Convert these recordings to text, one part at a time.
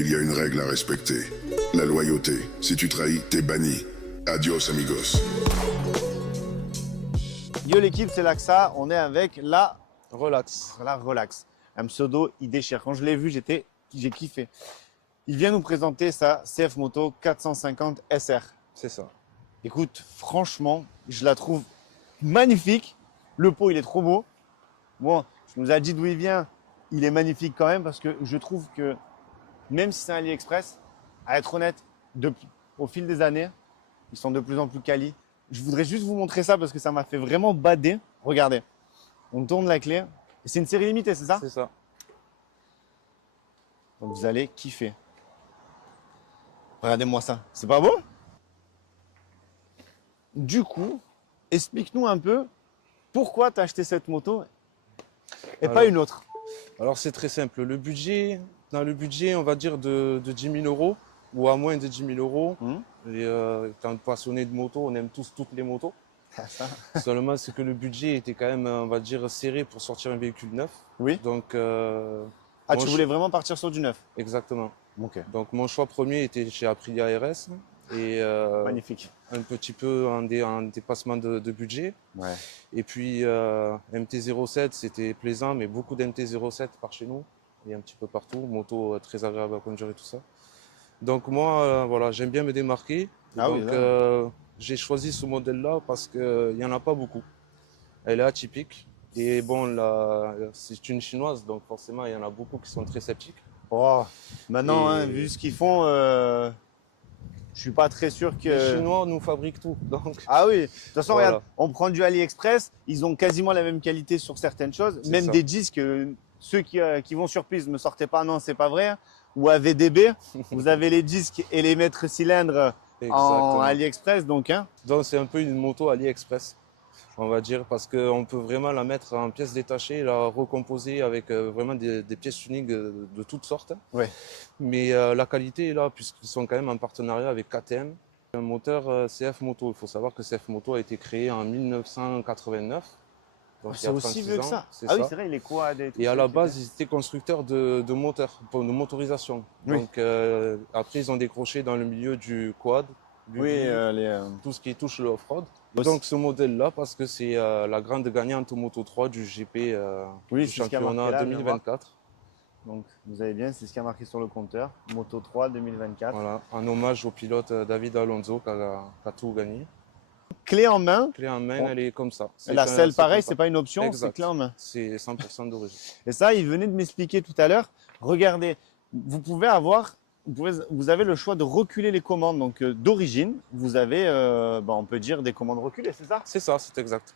il y a une règle à respecter. La loyauté. Si tu trahis, t'es banni. Adios, amigos. Yo l'équipe, c'est Laxa. On est avec la Relax. Relax. Un pseudo, il déchire. Quand je l'ai vu, j'ai kiffé. Il vient nous présenter sa CF Moto 450 SR. C'est ça. Écoute, franchement, je la trouve magnifique. Le pot, il est trop beau. Bon, tu nous as dit d'où il vient. Il est magnifique quand même parce que je trouve que même si c'est un AliExpress, à être honnête, au fil des années, ils sont de plus en plus quali. Je voudrais juste vous montrer ça parce que ça m'a fait vraiment bader. Regardez, on tourne la clé. C'est une série limitée, c'est ça? C'est ça. Donc vous allez kiffer. Regardez-moi ça. C'est pas beau? Du coup, explique-nous un peu pourquoi tu as acheté cette moto et pas une autre. Alors c'est très simple. Dans le budget, on va dire de 10 000 euros ou à moins de 10 000 euros. Étant passionné de moto, on aime tous toutes les motos. Ça. Seulement, c'est que le budget était quand même, on va dire, serré pour sortir un véhicule neuf. Oui. Donc, Tu voulais vraiment partir sur du neuf? Exactement. Ok. Donc mon choix premier était chez Aprilia RS et Magnifique. un petit peu en dépassement de budget. Ouais. Et puis MT-07, c'était plaisant, mais beaucoup d'MT-07 par chez nous et un petit peu partout. Moto très agréable à conduire et tout ça. Donc moi, voilà, j'aime bien me démarquer. J'ai choisi ce modèle-là parce qu'il n'y en a pas beaucoup. Elle est atypique. Et bon, là, c'est une chinoise, donc forcément, il y en a beaucoup qui sont très sceptiques. Oh, maintenant, vu ce qu'ils font, je suis pas très sûr que. Les Chinois nous fabriquent tout. Donc, Ah oui, de toute façon, Voilà. regarde, on prend du AliExpress, ils ont quasiment la même qualité sur certaines choses, C'est même ça. des disques, ceux qui vont sur piste ne me sortez pas, non, c'est pas vrai, ou à VDB, vous avez les disques et les mètres cylindres en exactement. AliExpress, donc, hein. Donc c'est un peu une moto AliExpress, on va dire, parce qu'on peut vraiment la mettre en pièces détachées, la recomposer avec vraiment des pièces uniques de toutes sortes. Ouais. Mais la qualité est là, puisqu'ils sont quand même en partenariat avec KTM. Un moteur CF Moto, il faut savoir que CF Moto a été créé en 1989. Donc, il y C'est a aussi 36 vieux que ans, ça. c'est Ah oui, ça. c'est vrai, il est quad et tout Et à ça, la etc. base, ils étaient constructeurs de moteurs, de motorisation. Oui. Donc après, ils ont décroché dans le milieu du quad, du Oui, buggy, tout ce qui touche le off-road. Et Aussi. donc ce modèle-là, parce que c'est la grande gagnante au Moto 3 du GP Oui, du c'est ce qui a marqué championnat là, je viens de voir. 2024. Donc, vous avez bien, c'est ce qui a marqué sur le compteur. Moto 3 2024. Voilà, en hommage au pilote David Alonso qui a tout gagné. Clé en main. Clé en main, Bon. elle est comme ça. La selle, pareil, c'est pas une option, c'est Exact. clé en main. C'est 100% d'origine. Et ça, il venait de m'expliquer tout à l'heure. Regardez, vous avez le choix de reculer les commandes. Donc, d'origine, vous avez, on peut dire, des commandes reculées, c'est ça? C'est ça, c'est exact.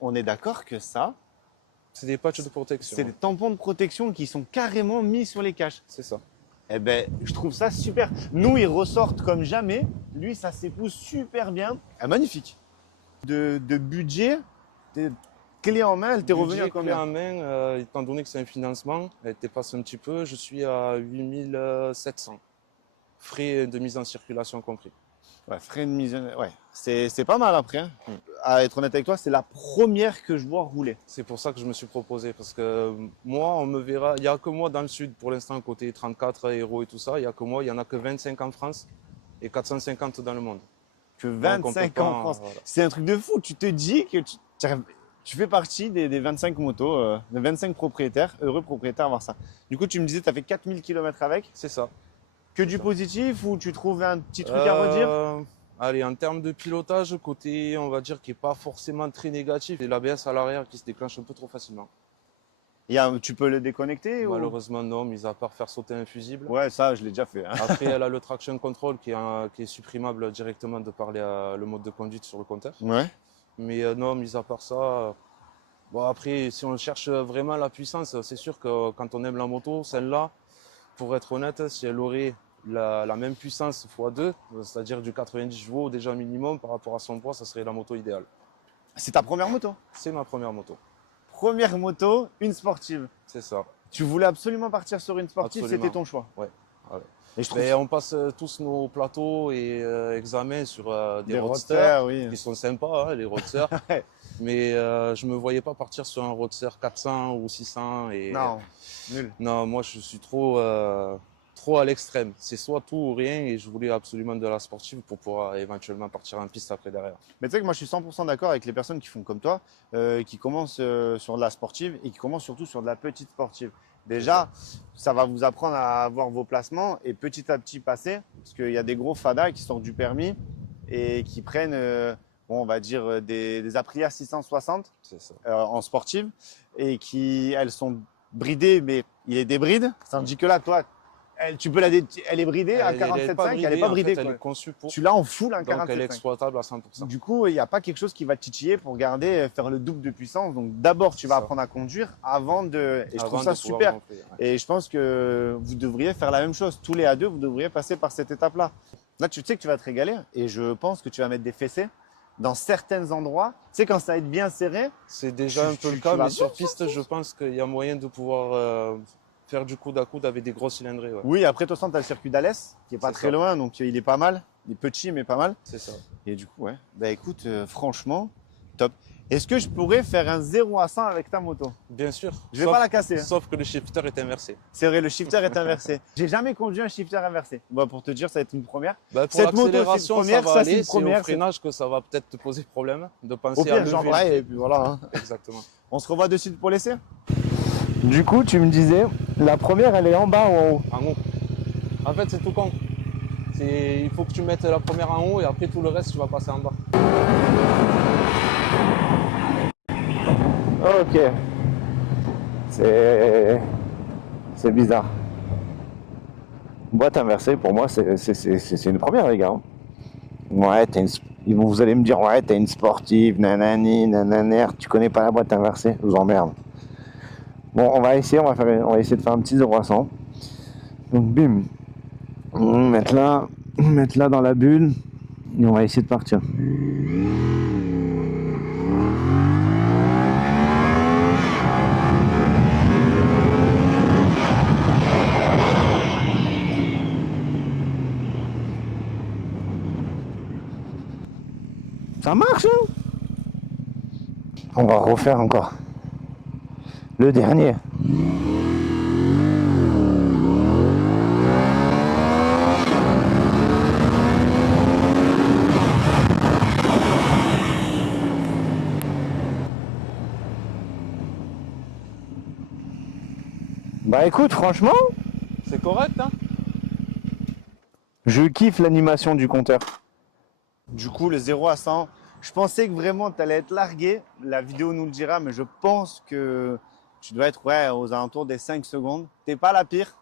On est d'accord que ça, C'est des patchs de protection. c'est des tampons de protection qui sont carrément mis sur les caches. C'est ça. Eh ben, je trouve ça super. Nous, ils ressortent comme jamais. Lui, ça s'épouse super bien. Ah, magnifique. De budget, clé en main, elle t'est revenue à Budget clé combien? en main, étant donné que c'est un financement, elle dépasse un petit peu. Je suis à 8 700. Frais de mise en circulation compris. Ouais, frais de mise. Ouais, c'est pas mal après. Hein. À être honnête avec toi, c'est la première que je vois rouler. C'est pour ça que je me suis proposé. Parce que moi, on me verra. Il n'y a que moi dans le sud pour l'instant, côté 34 héros et tout ça. Il n'y a que moi. Il n'y en a que 25 en France et 450 dans le monde. Que Donc, on 25 peut ans pas, en France. voilà. C'est un truc de fou. Tu te dis que tu fais partie des 25 motos, des 25 propriétaires, heureux propriétaires à avoir ça. Du coup, tu me disais, tu as fait 4000 km avec. C'est ça. Que du positif ou tu trouves un petit truc à redire? Allez, en termes de pilotage, côté, on va dire, qui n'est pas forcément très négatif, et l'ABS à l'arrière qui se déclenche un peu trop facilement. Tu peux le déconnecter ou... Malheureusement, non, mis à part faire sauter un fusible. Ouais, ça, je l'ai déjà fait. Hein. Après, elle a le traction control qui est supprimable directement de par le mode de conduite sur le compteur. Ouais. Mais non, mis à part ça, bon, après, si on cherche vraiment la puissance, c'est sûr que quand on aime la moto, celle-là, pour être honnête, si elle aurait la même puissance x2, c'est-à-dire du 90 chevaux déjà minimum par rapport à son poids, ça serait la moto idéale. C'est ta première moto? C'est ma première moto. Première moto, une sportive. C'est ça. Tu voulais absolument partir sur une sportive, Absolument. c'était ton choix. Ouais. Ouais. Et je trouve Mais on passe tous nos plateaux et examens sur des des roadsters. roadsters, oui. Qui sont sympas, hein, les roadsters. Ouais. Mais je me voyais pas partir sur un roadster 400 ou 600. Et, Non, nul. non, moi je suis trop trop à l'extrême. C'est soit tout ou rien et je voulais absolument de la sportive pour pouvoir éventuellement partir en piste après derrière. Mais tu sais que moi, je suis 100% d'accord avec les personnes qui font comme toi, qui commencent sur de la sportive et qui commencent surtout sur de la petite sportive. Déjà, ça va vous apprendre à avoir vos placements et petit à petit passer, parce qu'il y a des gros fadas qui sortent du permis et qui prennent, bon, on va dire, des Aprilia 660 C'est ça. en sportive et qui, elles sont bridées, mais il est débride. Tandis que là, toi, tu peux elle est bridée à 47,5, elle n'est pas bridée. Elle est conçue pour. Tu l'as en full à Donc elle est 47,5. exploitable à 100%. Du coup, il n'y a pas quelque chose qui va te titiller pour garder, faire le double de puissance. Donc d'abord, tu vas Ça. apprendre à conduire avant de. Et je Avant trouve ça de pouvoir super. gonfler, ouais. Et je pense que vous devriez faire la même chose. Tous les A2, vous devriez passer par cette étape-là. Là, tu sais que tu vas te régaler. Et je pense que tu vas mettre des fessées dans certains endroits. Tu sais, quand ça va être bien serré, C'est déjà un peu le tu cas, vas mais sur piste, je pense qu'il y a moyen de pouvoir faire du coude à coude avec des gros cylindrés. Ouais. oui, après, de toute façon, tu as le circuit d'Alès qui est pas C'est très ça. loin. Donc il est pas mal. Il est petit, mais pas mal. C'est ça. Et du coup, ouais. Bah écoute, franchement, top. Est-ce que je pourrais faire un 0 à 100 avec ta moto? Bien sûr. Je vais pas la casser. Hein. Sauf que le shifter est inversé. C'est vrai, le shifter est inversé. J'ai jamais conduit un shifter inversé. Bon, pour te dire, ça va être une première. Bah, pour Cette moto, c'est une l'accélération, première, ça va ça, c'est aller. une C'est au première, freinage que ça va peut-être te poser problème de penser Au à pire, lever. j'embraye et puis voilà. Hein. Exactement. On se revoit de suite pour l'essai. Du coup, tu me disais, la première, elle est en bas ou en haut? En haut. En fait, c'est tout con. Il faut que tu mettes la première en haut et après tout le reste, tu vas passer en bas. Ok. C'est bizarre. Boîte inversée, pour moi, c'est une première, les gars. Ouais, vous allez me dire, ouais, t'es une sportive, nanani, nananer, tu connais pas la boîte inversée, je vous emmerde. Bon, on va essayer de faire un petit 0 à 100. Donc, bim. Mettre là dans la bulle, et on va essayer de partir. Ça marche, hein? On va refaire encore. Le dernier. Bah écoute, franchement, C'est correct, hein? je kiffe l'animation du compteur. Du coup, le 0 à 100, je pensais que vraiment tu allais être largué. La vidéo nous le dira, mais je pense que tu dois être aux alentours des 5 secondes. T'es pas la pire.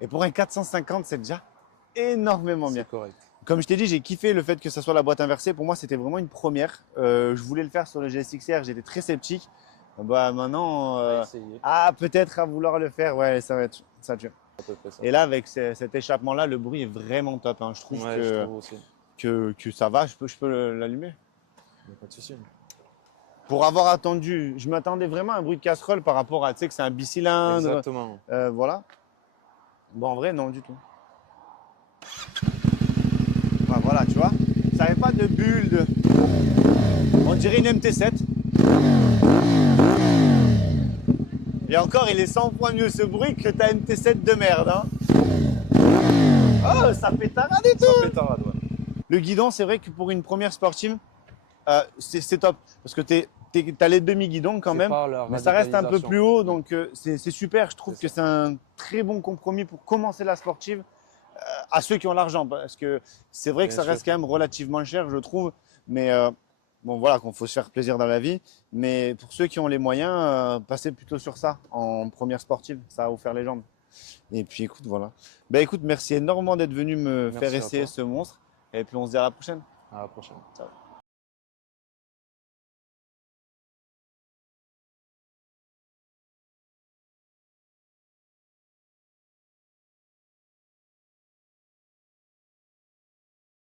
Et pour un 450, c'est déjà énormément bien. C'est correct. Comme je t'ai dit, j'ai kiffé le fait que ça soit la boîte inversée. Pour moi, c'était vraiment une première. Je voulais le faire sur le GSX-R, j'étais très sceptique. Bah maintenant, On va essayer. peut-être à vouloir le faire, ouais, ça va être ça tue. À peu près ça. Et là, avec cet échappement-là, le bruit est vraiment top. Hein. Je trouve Ouais, je trouve aussi. que ça va, je peux l'allumer. Y a pas de souci. Pour avoir attendu, je m'attendais vraiment à un bruit de casserole par rapport à, tu sais, que c'est un bicylindre. Exactement. Voilà. Bon, en vrai, non, du tout. Bah, voilà, tu vois. Ça n'avait pas de bulle. On dirait une MT7. Et encore, il est 100 fois mieux ce bruit que ta MT7 de merde. Hein. Oh, ça pétarade et tout. Ça pétarade, ouais. Le guidon, c'est vrai que pour une première sportive, c'est top. Parce que tu as les demi-guidons quand C'est même. pas la Mais ça reste un peu radicalisation. plus haut, donc c'est super. Je trouve C'est que c'est un très bon compromis pour commencer la sportive à ceux qui ont l'argent. Parce que c'est vrai que Bien ça reste sûr. quand même relativement cher, je trouve. Mais bon, voilà, qu'on faut se faire plaisir dans la vie. Mais pour ceux qui ont les moyens, passez plutôt sur ça en première sportive. Ça va vous faire les jambes. Et puis écoute, voilà. Ben écoute, merci énormément d'être venu me Merci faire à essayer toi. ce monstre. Et puis on se dit à la prochaine. À la prochaine. Ciao.